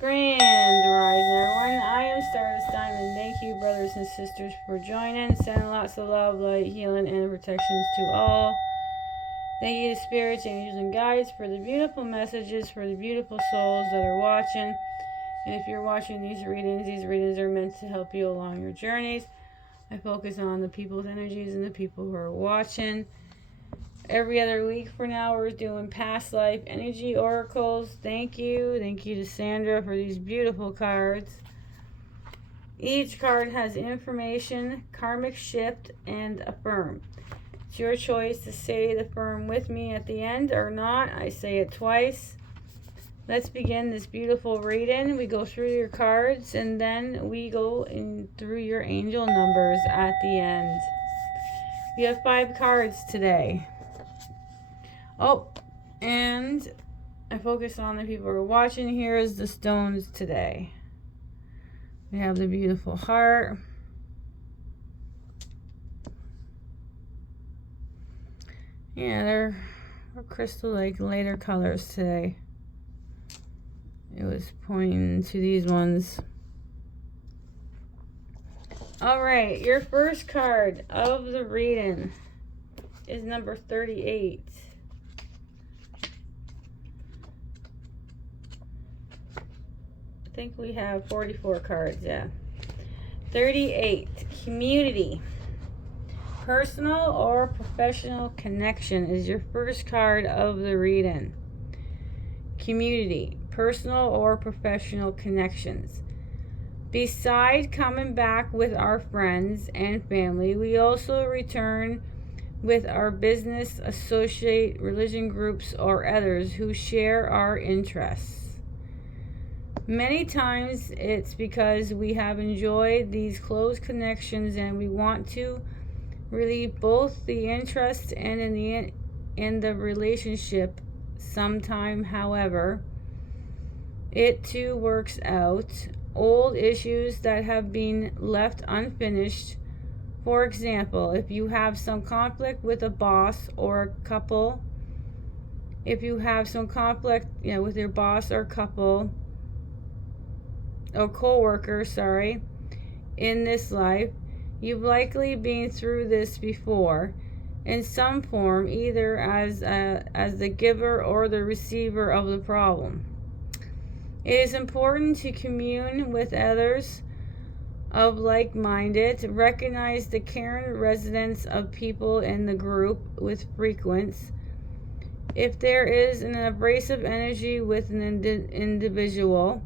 Grand Rising, everyone. I am Stardust Diamond. Thank you, brothers and sisters, for joining. Sending lots of love, light, healing, and protections to all. Thank you to spirits, angels, and guides for the beautiful messages for the beautiful souls that are watching. And if you're watching these readings are meant to help you along your journeys. I focus on the people's energies and the people who are watching. Every other week for now, we're doing past life energy oracles. Thank you. Thank you to Sandra for these beautiful cards. Each card has information, karmic shift, and affirm. It's your choice to say the affirm with me at the end or not. I say it twice. Let's begin this beautiful reading. We go through your cards and then we go in through your angel numbers at the end. We have 5 cards today. Oh, and I focus on the people who are watching. Here is the stones today. We have the beautiful heart. Yeah, they're crystal like later colors today. It was pointing to these ones. All right, your first card of the reading is number 38. I think we have 44 cards, yeah. 38, community. Personal or professional connection is your first card of the reading. Community, personal or professional connections. Beside coming back with our friends and family, we also return with our business, associate, religion groups, or others who share our interests. Many times it's because we have enjoyed these close connections and we want to relieve both the interest and in the relationship. Sometime, however, it too works out. Old issues that have been left unfinished. For example, if you have some conflict with a boss or a couple, if you have some conflict, with your boss or couple, or co-worker, in this life, you've likely been through this before in some form, either as the giver or the receiver of the problem. It is important to commune with others of like-minded, recognize the caring residence of people in the group with frequency. If there is an abrasive energy with an individual,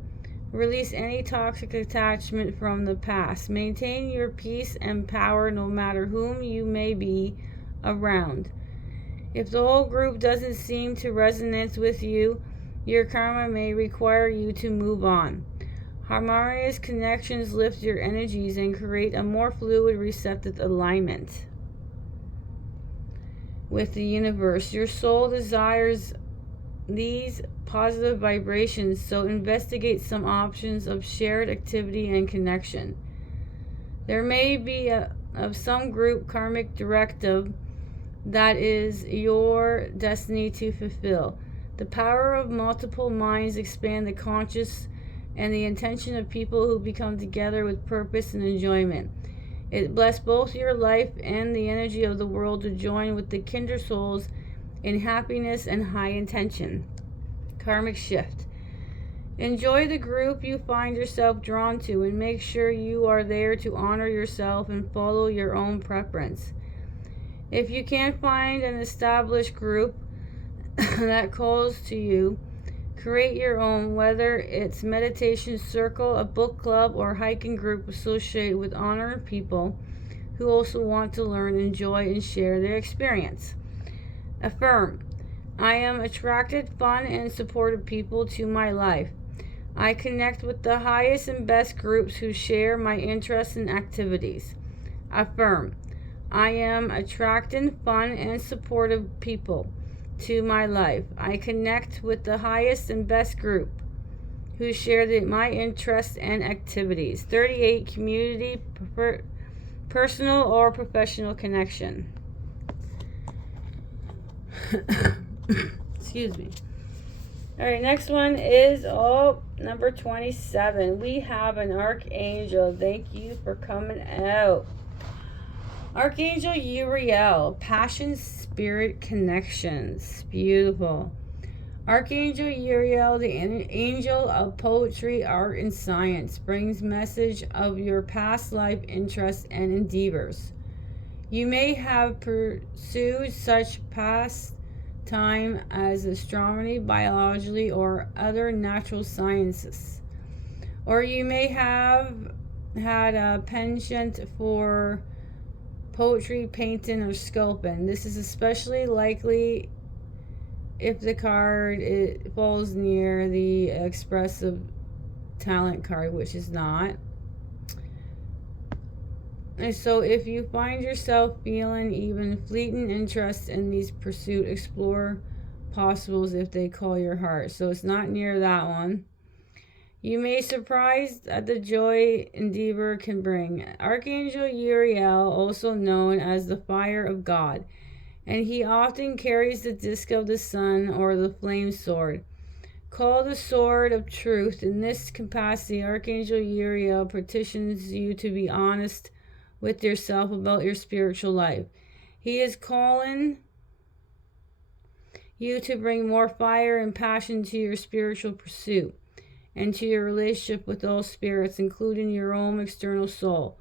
release any toxic attachment from the past. Maintain your peace and power no matter whom you may be around. If the whole group doesn't seem to resonate with you, your karma may require you to move on. Harmonious connections lift your energies and create a more fluid, receptive alignment with the universe. Your soul desires these positive vibrations, so investigate some options of shared activity and connection. There may be of some group karmic directive that is your destiny to fulfill. The power of multiple minds expand the conscious and the intention of people who become together with purpose and enjoyment. It bless both your life and the energy of the world to join with the kindred souls in happiness and high intention. Karmic shift. Enjoy the group you find yourself drawn to and make sure you are there to honor yourself and follow your own preference. If you can't find an established group that calls to you, create your own, whether it's meditation circle, a book club, or hiking group associated with honored people who also want to learn, enjoy, and share their experience. Affirm. I am attracted, fun, and supportive people to my life. I connect with the highest and best groups who share my interests and activities. Affirm. I am attracting fun and supportive people to my life. I connect with the highest and best group who share my interests and activities. 38, community, personal or professional connection. Excuse me. All right, next one is number 27. We have an archangel. Thank you for coming out. Archangel Uriel, passion, spirit, connections. Beautiful. Archangel Uriel, the angel of poetry, art, and science, brings message of your past life interests and endeavors. You may have pursued such pastime as astronomy, biology, or other natural sciences. Or you may have had a penchant for poetry, painting, or sculpting. This is especially likely if the card falls near the expressive talent card, which is not. And so if you find yourself feeling even fleeting interest in these pursuits, explore possibles if they call your heart. So it's not near that one. You may be surprised at the joy endeavor can bring. Archangel Uriel, also known as the fire of God, and he often carries the disc of the sun or the flame sword, called the sword of truth. In this capacity, Archangel Uriel petitions you to be honest with yourself about your spiritual life. He is calling you to bring more fire and passion to your spiritual pursuit and to your relationship with all spirits, including your own external soul.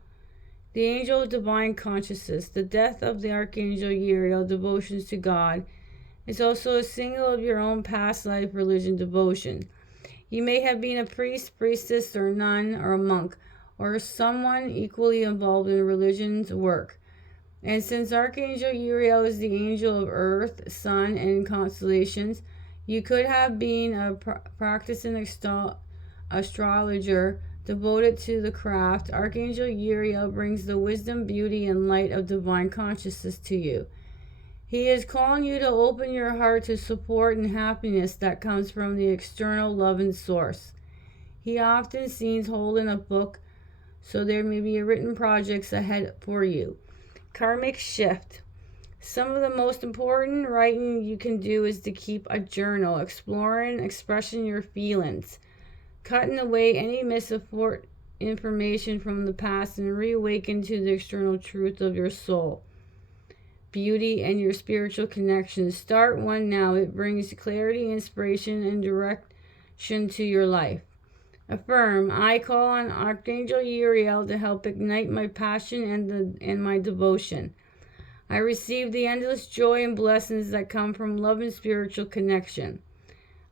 The angel of divine consciousness, the death of the Archangel Uriel, devotions to God, is also a signal of your own past life religion devotion. You may have been a priest, priestess, or nun, or a monk, or someone equally involved in religion's work. And since Archangel Uriel is the angel of earth, sun, and constellations, you could have been a practicing astrologer devoted to the craft. Archangel Uriel brings the wisdom, beauty, and light of divine consciousness to you. He is calling you to open your heart to support and happiness that comes from the external loving source. He often seems holding a book, so there may be written projects ahead for you. Karmic shift. Some of the most important writing you can do is to keep a journal, exploring, expressing your feelings, cutting away any misinformation from the past, and reawaken to the external truth of your soul, beauty, and your spiritual connections. Start one now. It brings clarity, inspiration, and direction to your life. Affirm, I call on Archangel Uriel to help ignite my passion and my devotion. I receive the endless joy and blessings that come from love and spiritual connection.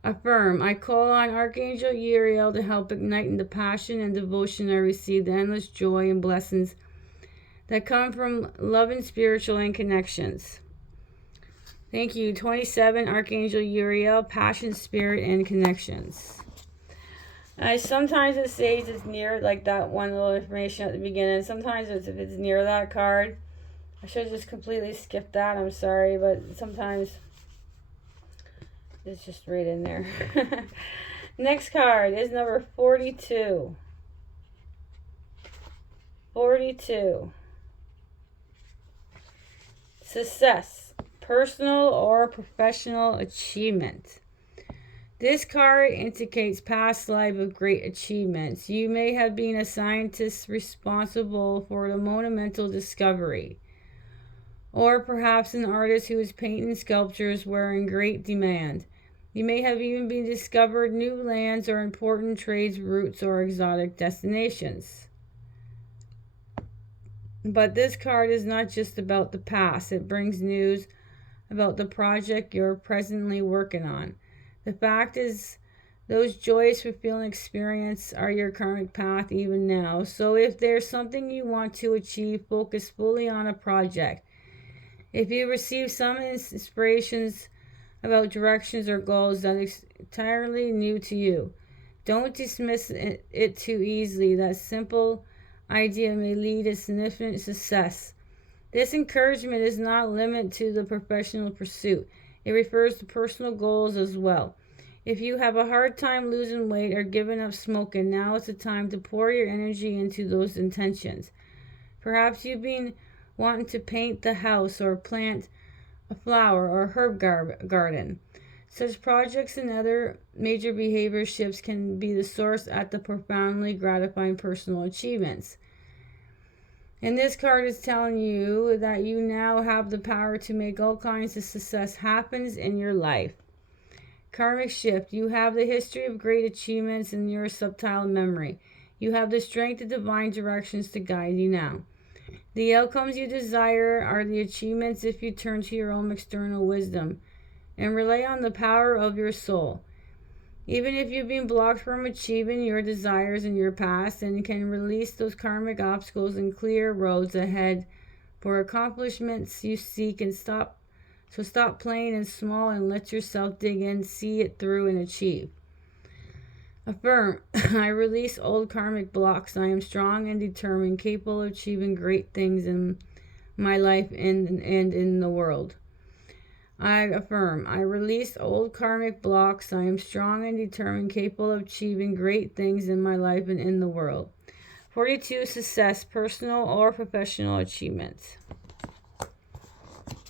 Affirm, I call on Archangel Uriel to help ignite the passion and devotion. I receive the endless joy and blessings that come from love and spiritual and connections. Thank you. 27, Archangel Uriel, passion, spirit, and connections. Sometimes it says it's near, like that one little information at the beginning. Sometimes if it's near that card. I should have just completely skipped that. I'm sorry, but sometimes it's just right in there. Next card is number 42. 42. Success, personal or professional achievement. This card indicates past life of great achievements. You may have been a scientist responsible for the monumental discovery, or perhaps an artist whose painting sculptures were in great demand. You may have even been discovered new lands or important trade routes or exotic destinations. But this card is not just about the past. It brings news about the project you're presently working on. The fact is, those joyous, fulfilling experiences are your karmic path even now. So if there's something you want to achieve, focus fully on a project. If you receive some inspirations about directions or goals that are entirely new to you, don't dismiss it too easily. That simple idea may lead to significant success. This encouragement is not limited to the professional pursuit. It refers to personal goals as well. If you have a hard time losing weight or giving up smoking, now is the time to pour your energy into those intentions. Perhaps you've been wanting to paint the house or plant a flower or herb garden. Such projects and other major behavior shifts can be the source at the profoundly gratifying personal achievements. And this card is telling you that you now have the power to make all kinds of success happens in your life. Karmic shift. You have the history of great achievements in your subtle memory. You have the strength of divine directions to guide you now. The outcomes you desire are the achievements if you turn to your own external wisdom and rely on the power of your soul. Even if you've been blocked from achieving your desires in your past, and can release those karmic obstacles and clear roads ahead for accomplishments you seek, and stop playing in small and let yourself dig in, see it through, and achieve. Affirm, I release old karmic blocks. I am strong and determined, capable of achieving great things in my life and in the world. I affirm, I release old karmic blocks. I am strong and determined, capable of achieving great things in my life and in the world. 42, success, personal or professional achievements.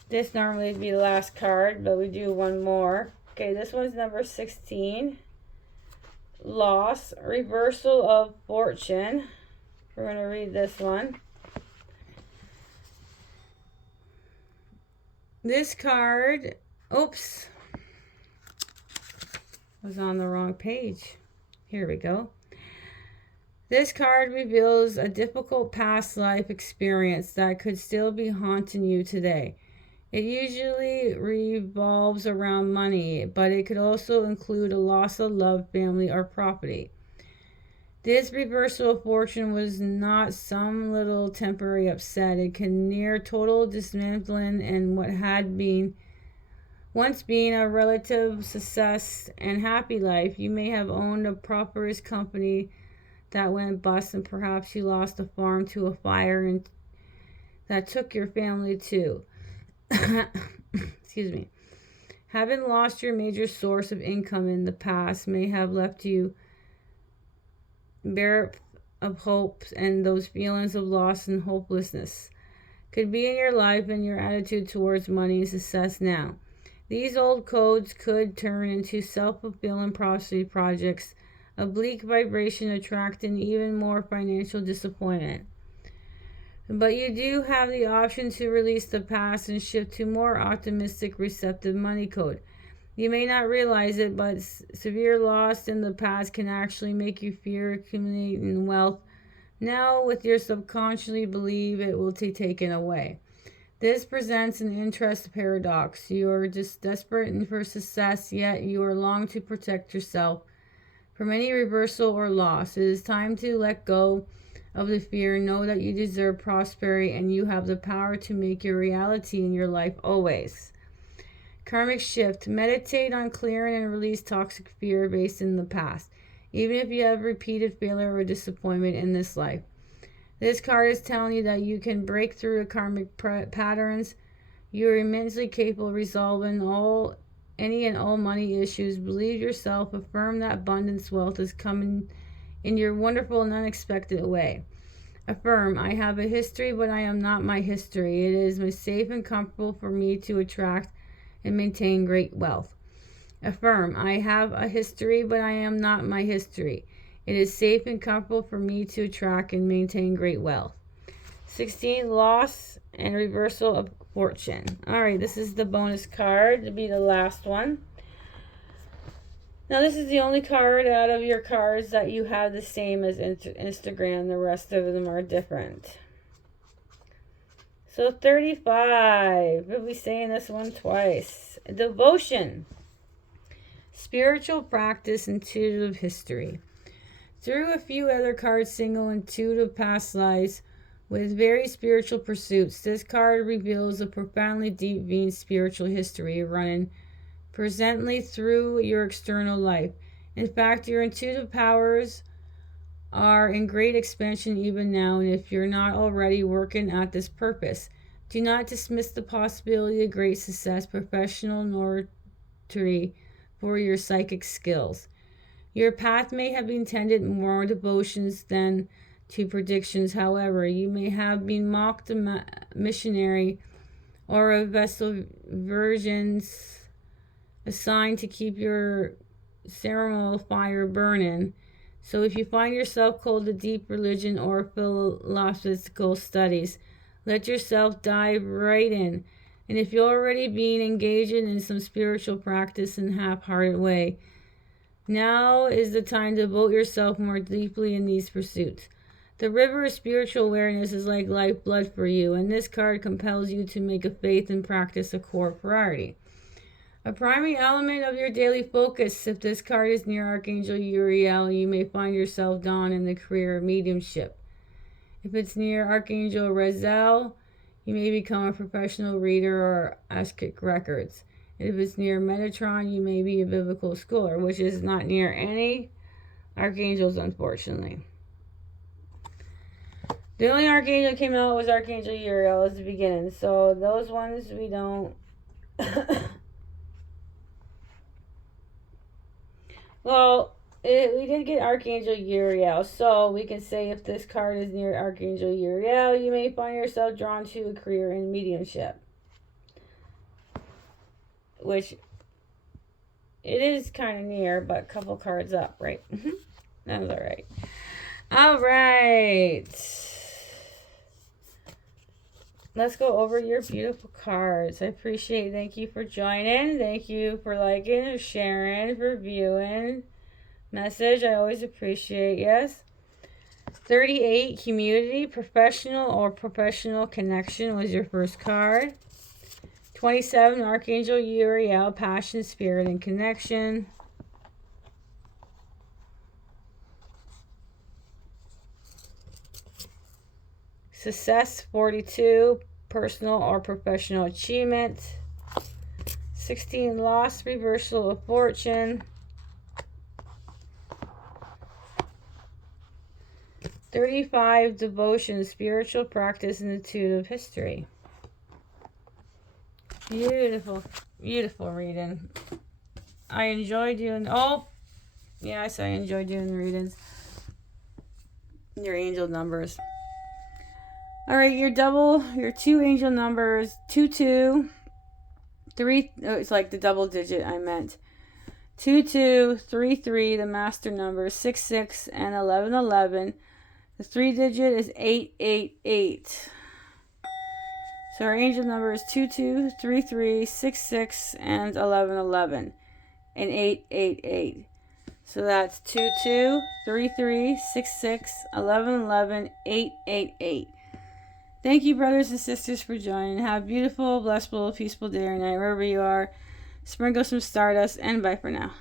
This normally would be the last card, but we do one more. Okay, this one's number 16. Loss, reversal of fortune. We're going to read this one. This card, oops, was on the wrong page. Here we go. This card reveals a difficult past life experience that could still be haunting you today. It usually revolves around money, but it could also include a loss of love, family, or property. This reversal of fortune was not some little temporary upset. It can near total dismantling and what had been once been a relative success and happy life. You may have owned a prosperous company that went bust, and perhaps you lost a farm to a fire and that took your family too. Excuse me. Having lost your major source of income in the past may have left you bare of hopes, and those feelings of loss and hopelessness could be in your life and your attitude towards money and success now. These old codes could turn into self-fulfilling prophecy projects, a bleak vibration attracting even more financial disappointment. But you do have the option to release the past and shift to more optimistic, receptive money code. You may not realize it, but severe loss in the past can actually make you fear accumulating wealth now, with your subconsciously believe it will be taken away. This presents an interesting paradox. You are just desperate for success, yet you are longing to protect yourself from any reversal or loss. It is time to let go of the fear. Know that you deserve prosperity and you have the power to make your reality in your life always. Karmic shift. Meditate on clearing and release toxic fear based in the past, even if you have repeated failure or disappointment in this life. This card is telling you that you can break through karmic patterns. You are immensely capable of resolving any and all money issues. Believe yourself. Affirm that abundance wealth is coming in your wonderful and unexpected way. Affirm, I have a history, but I am not my history. It is safe and comfortable for me to attract and maintain great wealth. Affirm, I have a history, but I am not my history. It is safe and comfortable for me to attract and maintain great wealth. 16, loss and reversal of fortune. All right, this is the bonus card to be the last one. Now, this is the only card out of your cards that you have the same as Instagram. The rest of them are different. So 35. We'll be saying this one twice. Devotion. Spiritual practice, intuitive history. Through a few other cards, single intuitive past lives with very spiritual pursuits, this card reveals a profoundly deep vein spiritual history running presently through your external life. In fact, your intuitive powers are in great expansion even now, and if you're not already working at this purpose, do not dismiss the possibility of great success, professional nor for your psychic skills. Your path may have intended more devotions than to predictions. However, you may have been mocked a missionary or a vessel versions assigned to keep your ceremonial fire burning. So if you find yourself cold to deep religion or philosophical studies, let yourself dive right in. And if you're already being engaged in some spiritual practice in a half-hearted way, now is the time to devote yourself more deeply in these pursuits. The river of spiritual awareness is like lifeblood for you, and this card compels you to make a faith and practice a core priority. A primary element of your daily focus, if this card is near Archangel Uriel, you may find yourself drawn in the career of mediumship. If it's near Archangel Raziel, you may become a professional reader or Akashic records. And if it's near Metatron, you may be a biblical scholar, which is not near any archangels, unfortunately. The only archangel that came out was Archangel Uriel at the beginning, so those ones we don't. Well, we did get Archangel Uriel, so we can say if this card is near Archangel Uriel, you may find yourself drawn to a career in mediumship. Which, it is kind of near, but a couple cards up, right? That's alright. Alright. Let's go over your beautiful cards. I appreciate it. Thank you for joining. Thank you for liking, sharing, for viewing. Message, I always appreciate. Yes. 38, community, professional or professional connection was your first card. 27, Archangel Uriel, passion, spirit, and connection. Success, 42, personal or professional achievement. 16, loss, reversal of fortune. 35, devotion, spiritual practice, and attitude of history. Beautiful, beautiful reading. I enjoy doing, yes, I enjoy doing the readings. Your angel numbers. All right, your two angel numbers, 22, 3, it's like the double digit I meant. 2233, the master numbers, 66 and 1111. The 3-digit is 888. So our angel number is 2233, 66 and 1111, and 888. So that's 2233, 66, 1111, 888. Thank you, brothers and sisters, for joining. Have a beautiful, blissful, peaceful day or night wherever you are. Sprinkle some stardust, and bye for now.